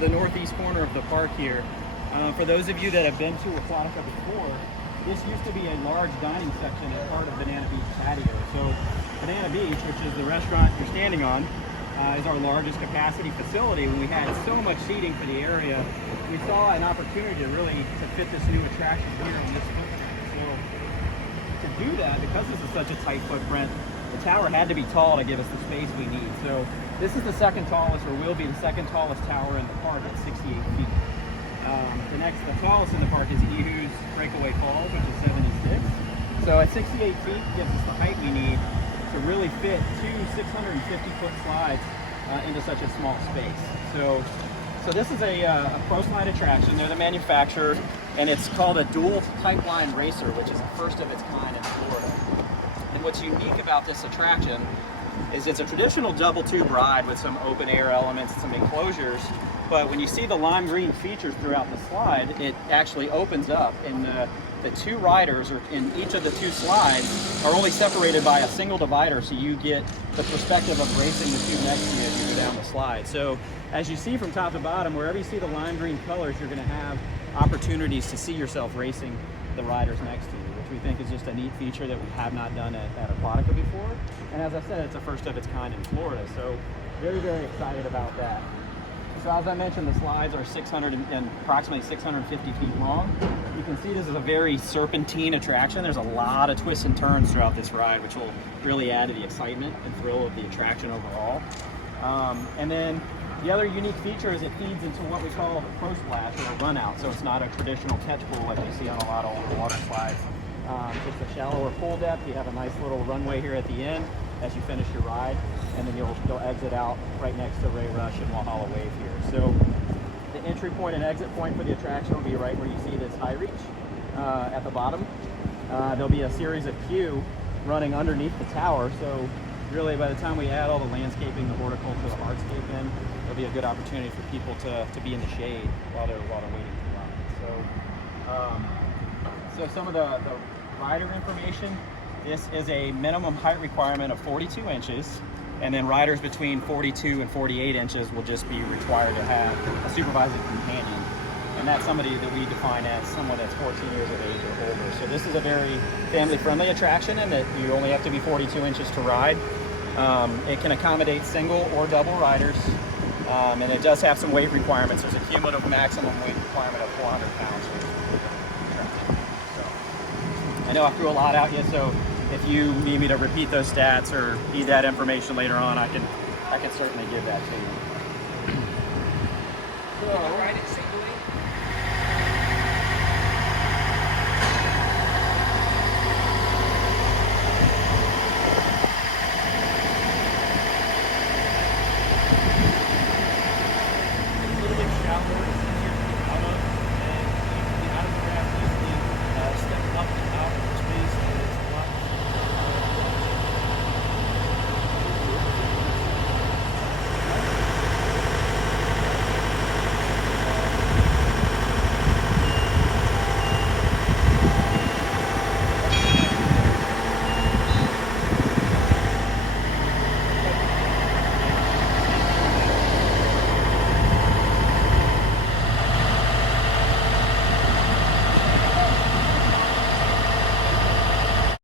the northeast corner of the park here. For those of you that have been to Aquatica before, this used to be a large dining section as part of Banana Beach patio. So Banana Beach, which is the restaurant you're standing on, is our largest capacity facility. When we had so much seating for the area, we saw an opportunity to fit this new attraction here in this footprint. So to do that, because this is such a tight footprint, the tower had to be tall to give us the space we need. So this is the second tallest, or will be the second tallest tower in the park at 68 feet. The tallest in the park is Ehu's Breakaway Hall, which is 76. So at 68 feet gives us the height we need to really fit two 650-foot slides into such a small space. So this is a pro slide attraction. They're the manufacturer, and it's called a dual pipeline racer, which is the first of its kind in Florida. And what's unique about this attraction is it's a traditional double tube ride with some open air elements, some enclosures. But when you see the lime green features throughout the slide, it actually opens up, and the two riders in each of the two slides are only separated by a single divider, so you get the perspective of racing the two next to you as you go down the slide. So as you see from top to bottom, wherever you see the lime green colors, you're going to have opportunities to see yourself racing the riders next to you, which we think is just a neat feature that we have not done at Aquatica before. And as I said, it's a first of its kind in Florida, so very, very excited about that. So as I mentioned, the slides are approximately 650 feet long. You can see this is a very serpentine attraction. There's a lot of twists and turns throughout this ride, which will really add to the excitement and thrill of the attraction overall. And then the other unique feature is it feeds into what we call a pro splash, or a run out. So it's not a traditional catch pool like you see on a lot of older water slides. It's a shallower pool depth. You have a nice little runway here at the end as you finish your ride, and then you'll exit out right next to Ray Rush and Walhalla Wave here. So the entry point and exit point for the attraction will be right where you see this high reach at the bottom. There'll be a series of queue running underneath the tower, so really by the time we add all the landscaping, the horticulture, the hardscape in, there'll be a good opportunity for people to be in the shade while they're waiting to ride. So some of the rider information. This is a minimum height requirement of 42 inches, and then riders between 42 and 48 inches will just be required to have a supervising companion, and that's somebody that we define as someone that's 14 years of age or older. So this is a very family-friendly attraction in that you only have to be 42 inches to ride. It can accommodate single or double riders, and it does have some weight requirements. There's a cumulative maximum weight requirement of 400 pounds. I know I threw a lot out here, so if you need me to repeat those stats or need that information later on, I can certainly give that to you. So,